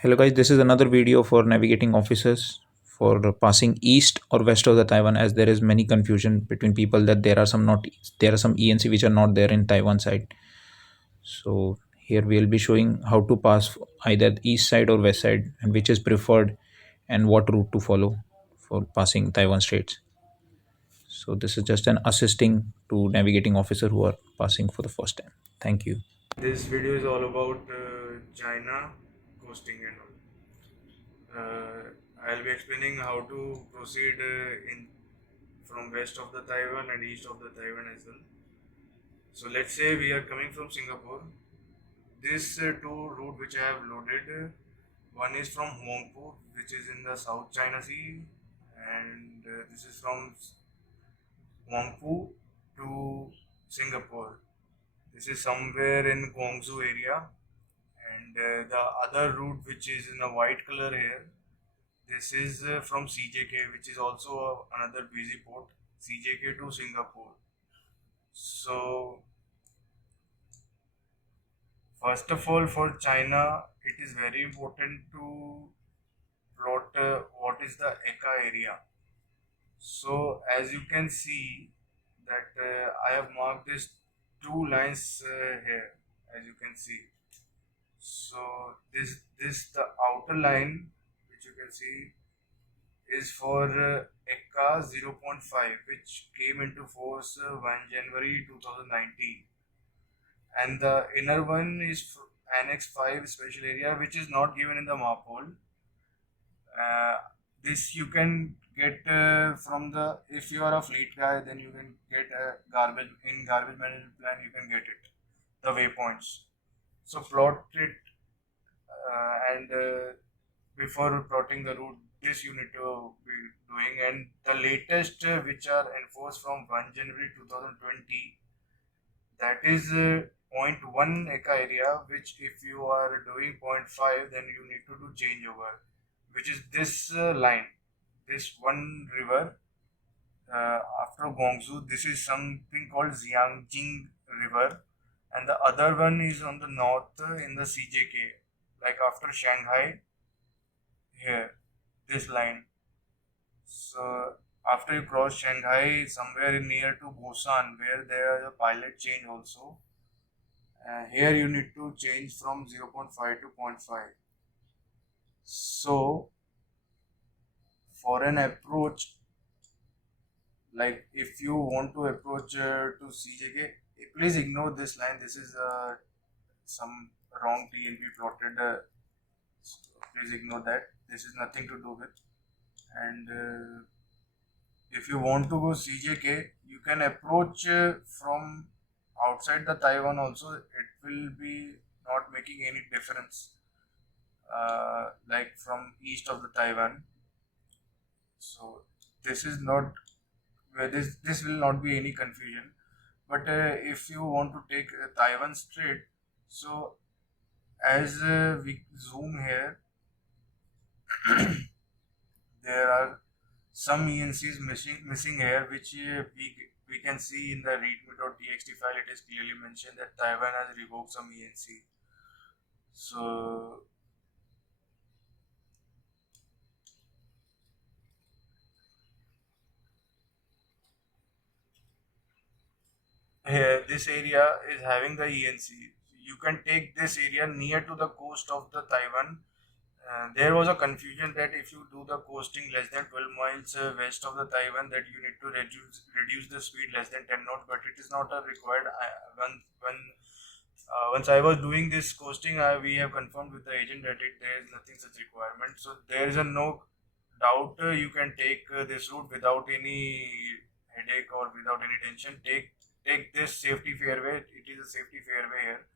Hello guys, this is another video for navigating officers for passing east or west of the Taiwan, as there is many confusion between people that there are some ENC which are not there in Taiwan side. So here we will be showing how to pass either the east side or west side and which is preferred and what route to follow for passing Taiwan Straits. So this is just an assisting to navigating officer who are passing for the first time. Thank you. This video is all about China coasting and all. I'll be explaining how to proceed in from west of the Taiwan and east of the Taiwan as well. So let's say we are coming from Singapore. This two route which I have loaded, one is from Huangpu, which is in the South China Sea, and this is from Huangpu to Singapore. This is somewhere in Guangzhou area, and the other route which is in a white color here, this is from CJK, which is also another busy port, CJK to Singapore. So first of all, for China it is very important to plot what is the ECA area. So as you can see that I have marked these two lines here, as you can see. So this the outer line which you can see is for ECA 0.5, which came into force 1 January 2019, and the inner one is Annex 5 special area, which is not given in the MAPOL. Uh, this you can get from the, if you are a fleet guy, then you can get garbage management plan. You can get it, the waypoints. So plot it, and before plotting the route, this you need to be doing. And the latest which are enforced from 1 January 2020, that is point 1 ECA area, which if you are doing point 0.5, then you need to do changeover, which is this line, this one river after Guangzhou. This is something called Jiangjing River, and the other one is on the north in the CJK, like after Shanghai here, this line. So after you cross Shanghai, somewhere near to Busan, where there is a pilot change also. Here you need to change from 0.5 to zero point 0.5. So for an approach, like if you want to approach to CJK, please ignore this line. This is some wrong TNP plotted. So please ignore that. This is nothing to do with. And if you want to go CJK, you can approach from outside the Taiwan also. It will be not making any difference, like from east of the Taiwan. So this is not where this will not be any confusion. But if you want to take Taiwan Strait, so as we zoom here, there are some ENCs missing here, which we can see in the readme.txt file. It is clearly mentioned that Taiwan has revoked some ENC. So here, this area is having the ENC. You can take this area near to the coast of the Taiwan. There was a confusion that if you do the coasting less than 12 miles west of the Taiwan, that you need to reduce the speed less than 10 knots, but it is not a required. Once I was doing this coasting, we have confirmed with the agent that there is nothing such requirement. So there is a no doubt you can take this route without any headache or without any tension. Take this safety fairway. It is a safety fairway here,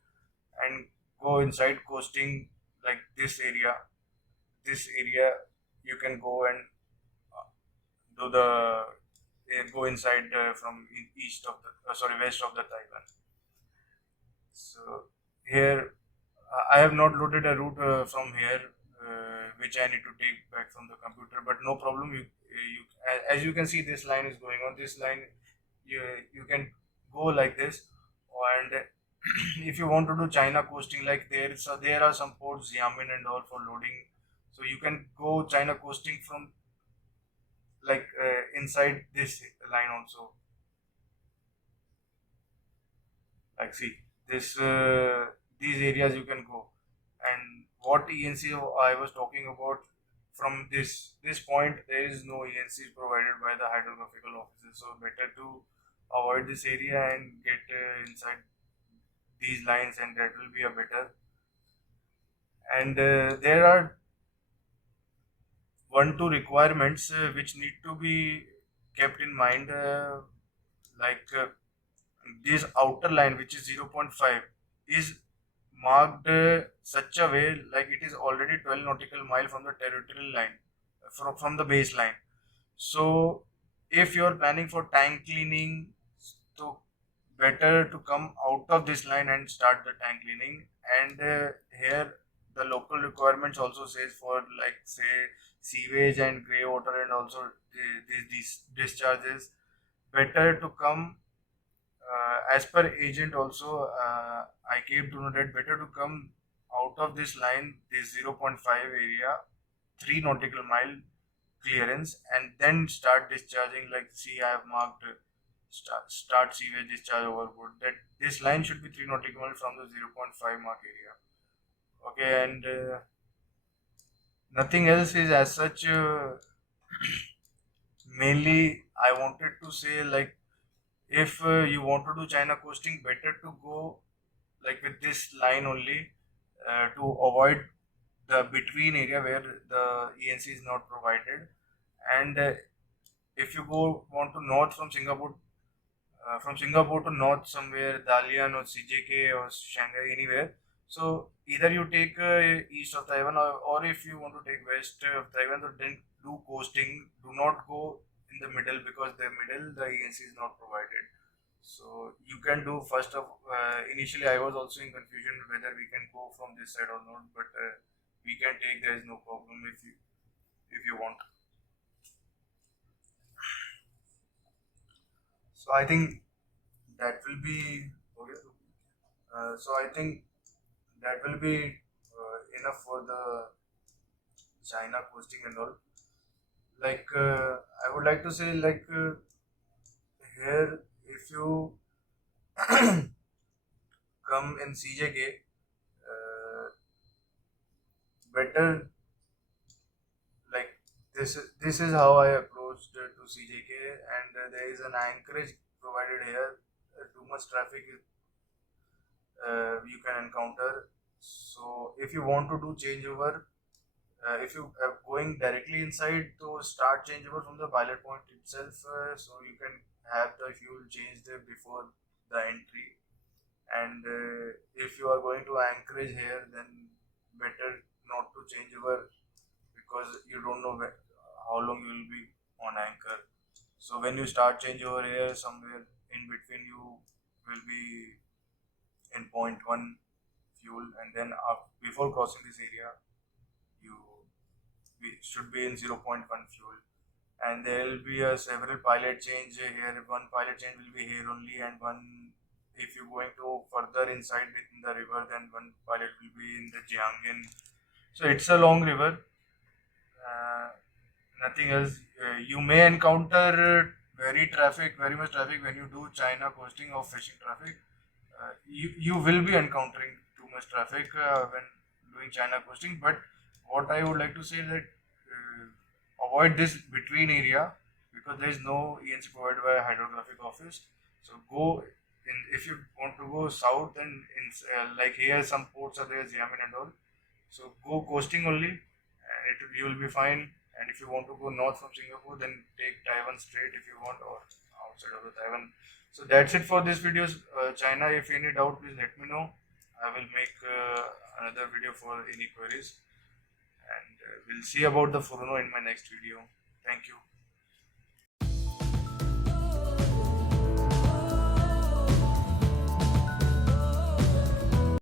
and go inside coasting like this area. This area you can go and do the go inside from east of the sorry, west of the Taiwan. So here I have not loaded a route from here, which I need to take back from the computer, but no problem. As you can see, this line is going on. This line you can go like this, and if you want to do China coasting, like there are some ports, Xiamen and all for loading. So you can go China coasting from like inside this line also. Like see this these areas you can go. And what ENC I was talking about, from this point there is no ENC provided by the hydrographical offices. So better to avoid this area and get inside these lines, and that will be a better. And there are one two requirements which need to be kept in mind, like this outer line which is zero point 0.5 is marked such a way like it is already 12 nautical mile from the territorial line, from the baseline. So if you are planning for tank cleaning, so better to come out of this line and start the tank cleaning. And here the local requirements also says for like say sewage and grey water and also these discharges, better to come as per agent also. I came to know that better to come out of this line, this zero point 0.5 area, 3 nautical mile clearance, and then start discharging. Like see I have marked start sewage discharge overboard, that this line should be 3 nautical mile from the zero point 0.5 mark area. Okay. And nothing else is as such. Mainly I wanted to say, like if you want to do China coasting, better to go like with this line only, to avoid the between area where the ENC is not provided. And if you go want to north from Singapore to north somewhere, Dalian or CJK or Shanghai, anywhere. So either you take east of Taiwan, or if you want to take west of Taiwan, so then do coasting. Do not go in the middle, because the middle the ENC is not provided. So you can do first of initially I was also in confusion whether we can go from this side or not, but we can take. There is no problem if you want. So I think that will be okay. So I think that will be enough for the China coasting and all. Like I would like to say, like here if you come in CJK, better like this is how I approached to CJK. And there is an anchorage provided here. Too much traffic you can encounter. So if you want to do changeover, if you are going directly inside to start changeover from the pilot point itself, so you can have the fuel changed before the entry. And if you are going to anchorage here, then better not to change over, because you don't know how long you will be on anchor. So when you start change over here, somewhere in between you will be in point one fuel, and then before crossing this area, you should be in zero point 0.1 fuel. And there will be a several pilot change here. One pilot change will be here only, and one if you're going to further inside within the river, then one pilot will be in the Jiangyan. So it's a long river. Uh, Nothing else. You may encounter very much traffic when you do China coasting or fishing traffic. You will be encountering too much traffic when doing China coasting. But what I would like to say is that avoid this between area, because there is no ENC provided by a hydrographic office. So go in if you want to go south, and in like here some ports are there, Xiamen and all. So go coasting only, and you will be fine. And if you want to go north from Singapore, then take Taiwan Strait if you want, or outside of the Taiwan. So that's it for this video. China, if any doubt, please let me know. I will make another video for any queries, and we'll see about the Furuno in my next video. Thank you.